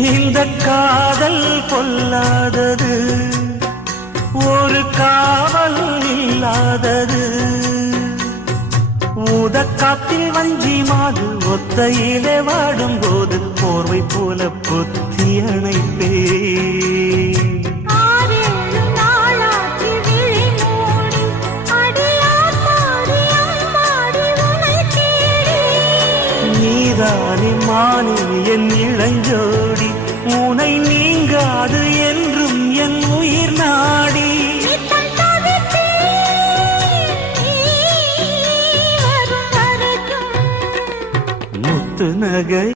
இந்த காதல் பொல்லாதது, ஒரு காவல் இல்லாதது. ஊதக்காத்தில் வஞ்சி மாது ஒத்தையிலே வாடும் போது போர்வை போல பொத்தி அணைப்பே. நீதானே மானே என் இளஞ்சோடி, உனை நீங்காது என்றும் என் உயிர் நாடி. முத்து நகை